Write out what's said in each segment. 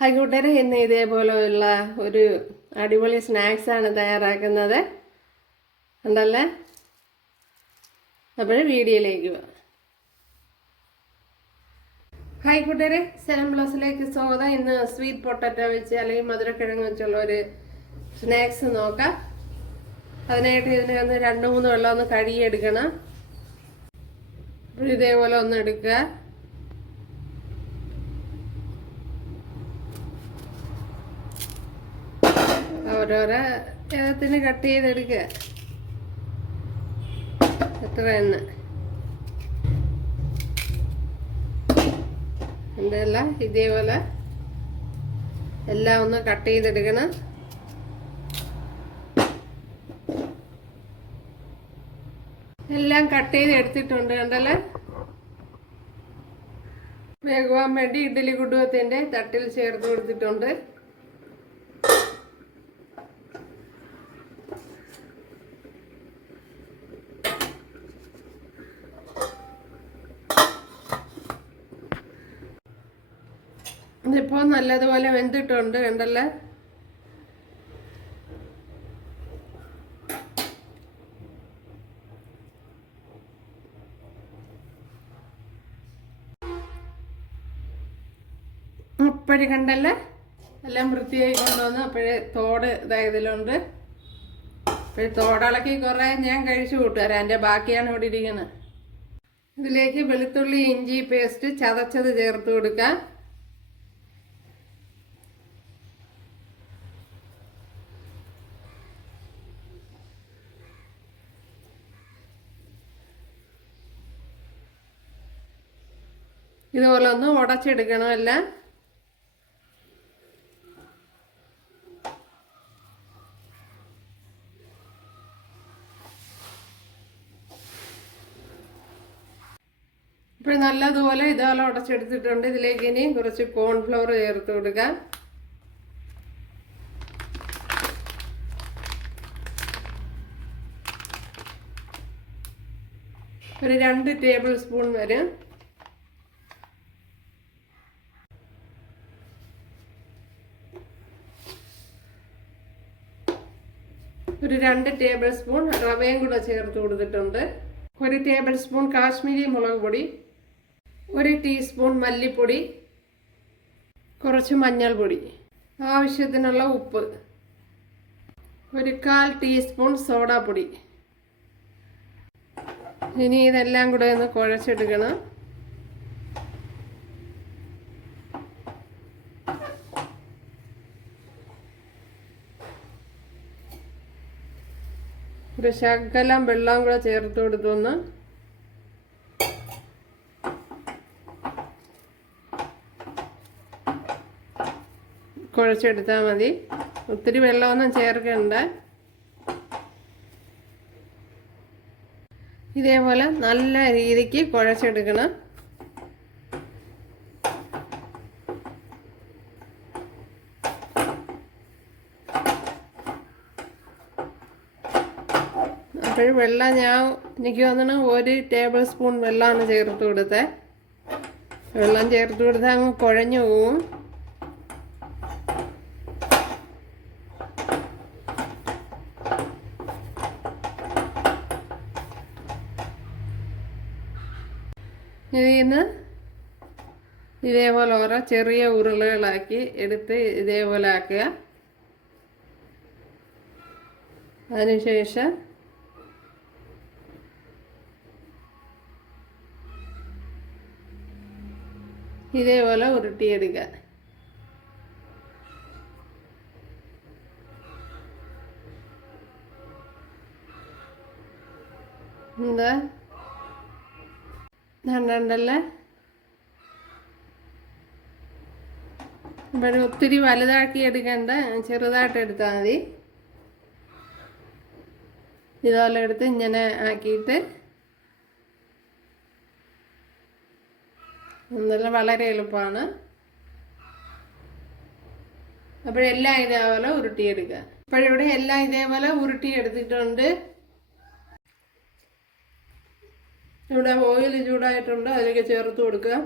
കൂട്ടുകാരെ, ഇന്ന് ഇതേപോലെയുള്ള ഒരു അടിപൊളി സ്നാക്സാണ് തയ്യാറാക്കുന്നത്. ഉണ്ടല്ലേ? അപ്പോൾ വീഡിയോയിലേക്ക് പോവാം. കൂട്ടുകാരെ, സെലം ബ്ലോസിലേക്ക് സ്വാഗതം. ഇന്ന് സ്വീറ്റ് പൊട്ടറ്റോ വെച്ച് അല്ലെങ്കിൽ മധുരക്കിഴങ്ങ് വെച്ചുള്ള ഒരു സ്നാക്സ് നോക്കാം. അതിനായിട്ട് ഇതിനകത്ത് 2-3 വെള്ളം ഒന്ന് കഴുകിയെടുക്കണം. അപ്പോൾ ഇതേപോലെ ഒന്ന് എടുക്കുക. ഓരോരോ ഏകത്തിന് കട്ട് ചെയ്തെടുക്കുക. എത്രയെന്ന് എന്തെല്ലാം ഇതേപോലെ എല്ലാം ഒന്ന് കട്ട് ചെയ്തെടുക്കണം. എല്ലാം കട്ട് ചെയ്ത് എടുത്തിട്ടുണ്ട്. കണ്ടല്ലേ? വേകുവാൻ വേണ്ടി ഇഡ്ഡലി കുടുംബത്തിൻ്റെ തട്ടിൽ ചേർത്ത് കൊടുത്തിട്ടുണ്ട്. ഇതിപ്പോൾ നല്ലതുപോലെ വെന്തിട്ടുണ്ട്. കണ്ടല്ലേ? അപ്പോഴും കണ്ടല്ലേ എല്ലാം വൃത്തിയായി കൊണ്ടുവന്ന്. അപ്പോഴേ തോട് ഇതായതിലുണ്ട്. അപ്പോഴും തോടിളക്കി കുറേ ഞാൻ കഴിച്ചു കൂട്ടുകാരാ. എൻ്റെ ബാക്കിയാണ് ഇവിടെ ഇരിക്കുന്നത്. ഇതിലേക്ക് വെളുത്തുള്ളി ഇഞ്ചി പേസ്റ്റ് ചതച്ചത് ചേർത്ത് കൊടുക്കാം. ഇതുപോലെ ഒന്ന് ഉടച്ചെടുക്കണം എല്ലാം. ഇപ്പോൾ നല്ലതുപോലെ ഇതുപോലെ ഉടച്ചെടുത്തിട്ടുണ്ട്. ഇതിലേക്ക് ഇനി കുറച്ച് കോൺഫ്ലവർ ചേർത്ത് കൊടുക്കാം. ഒരു 2 ടേബിൾ സ്പൂൺ വരും. ഒരു 2 ടേബിൾ സ്പൂൺ റവയും കൂടെ ചേർത്ത് കൊടുത്തിട്ടുണ്ട്. 1 ടേബിൾ സ്പൂൺ കാശ്മീരി മുളക് പൊടി, 1 ടീസ്പൂൺ മല്ലിപ്പൊടി, കുറച്ച് മഞ്ഞൾപ്പൊടി, ആവശ്യത്തിനുള്ള ഉപ്പ്, 1/4 ടീസ്പൂൺ സോഡാപ്പൊടി. ഇനി ഇതെല്ലാം കൂടെ ഒന്ന് കുഴച്ചെടുക്കണം. ഒരു ശകലം വെള്ളം കൂടെ ചേർത്ത് കൊടുത്തൊന്ന് കുഴച്ചെടുത്താൽ മതി. ഒത്തിരി വെള്ളമൊന്നും ചേർക്കണ്ട. ഇതേപോലെ നല്ല രീതിക്ക് കുഴച്ചെടുക്കണം. അപ്പോൾ വെള്ളം എനിക്ക് തോന്നുന്നു 1 ടേബിൾ സ്പൂൺ വെള്ളമാണ് ചേർത്ത് കൊടുത്തത്. വെള്ളം ചേർത്ത് കൊടുത്താൽ അങ്ങ് കുഴഞ്ഞു പോവും. ഇതിന്ന് ഇതേപോലെ ഓരോ ചെറിയ ഉരുളകളാക്കി എടുത്ത് ഇതേപോലെ ആക്കുക. അതിനുശേഷം ഇതേപോലെ ഉരുട്ടിയെടുക്കുക. എന്താ കണ്ടല്ലേ? അപ്പോൾ ഒത്തിരി വലുതാക്കി എടുക്കണ്ട, ചെറുതായിട്ട് എടുത്താൽ മതി. ഇതുപോലെ എടുത്ത് ഇങ്ങനെ ആക്കിയിട്ട് എന്നാലും വളരെ എളുപ്പമാണ്. അപ്പോഴെല്ലാം ഇതേപോലെ ഉരുട്ടിയെടുക്കുക. അപ്പോഴിവിടെ എല്ലാം ഇതേപോലെ ഉരുട്ടിയെടുത്തിട്ടുണ്ട്. ഇവിടെ ഓയിൽ ചൂടായിട്ടുണ്ട്. അതിലേക്ക് ചേർത്ത് കൊടുക്കുക.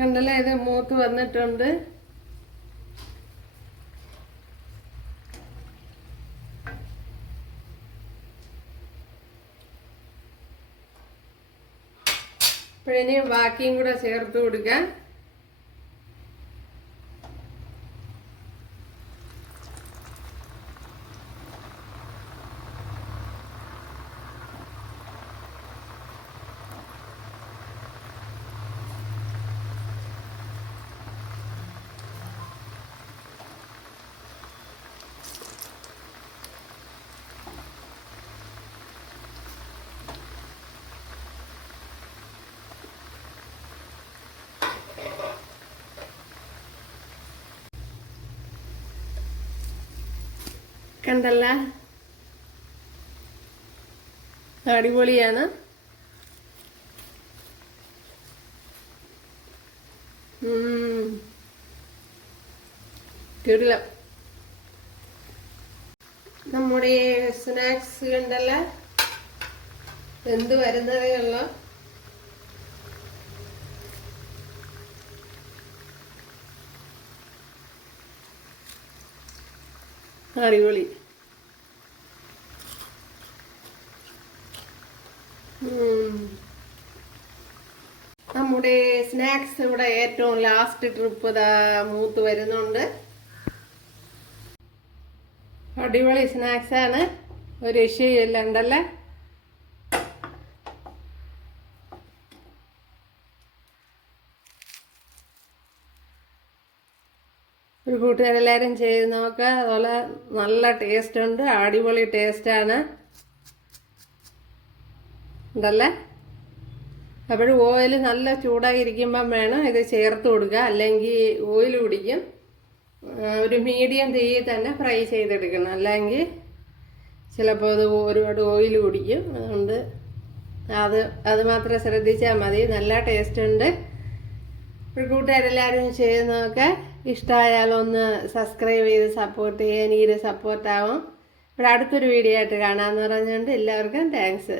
കണ്ടല്ലേ, ഇത് മൂത്ത് വന്നിട്ടുണ്ട്. ഇനി ബാക്കിയും കൂടെ ചേർത്ത് കൊടുക്കാം. കണ്ടല്ല, അടിപൊളിയാണ്. കിടിലം. നമ്മുടെ സ്നാക്സ് കണ്ടല്ല, എന്ത് വരുന്നതേ ഉള്ളൂ. അടിപൊളി. നമ്മുടെ സ്നാക്സ് ഇവിടെ ഏറ്റവും ലാസ്റ്റ് ട്രിപ്പ് മൂത്ത് വരുന്നുണ്ട്. അടിപൊളി സ്നാക്സ് ആണ്, ഒരു രക്ഷയില്ല. ഉണ്ടല്ലേ, ഒരു കൂട്ടുകാരെല്ലാവരും ചെയ്ത് നോക്കുക. അതുപോലെ നല്ല ടേസ്റ്റ് ഉണ്ട്, അടിപൊളി ടേസ്റ്റാണ്. ഉണ്ടല്ലേ, അപ്പോഴും ഓയിൽ നല്ല ചൂടായിരിക്കുമ്പം വേണം ഇത് ചേർത്ത് കൊടുക്കുക, അല്ലെങ്കിൽ ഓയിൽ കുടിക്കും. ഒരു മീഡിയം തീയിൽ തന്നെ ഫ്രൈ ചെയ്തെടുക്കണം, അല്ലെങ്കിൽ ചിലപ്പോൾ അത് ഒരുപാട് ഓയിൽ കുടിക്കും. അതുകൊണ്ട് അത് മാത്രം ശ്രദ്ധിച്ചാൽ മതി. നല്ല ടേസ്റ്റ് ഉണ്ട്. ഒരു കൂട്ടുകാരെല്ലാവരും ചെയ്ത് നോക്കുക. ഇഷ്ടമായാലൊന്ന് സബ്സ്ക്രൈബ് ചെയ്ത് സപ്പോർട്ട് ചെയ്യുക, എനിക്കൊരു സപ്പോർട്ടാവും. ഇവിടെ അടുത്തൊരു വീഡിയോ ആയിട്ട് കാണാമെന്ന് പറഞ്ഞുകൊണ്ട് എല്ലാവർക്കും താങ്ക്സ്.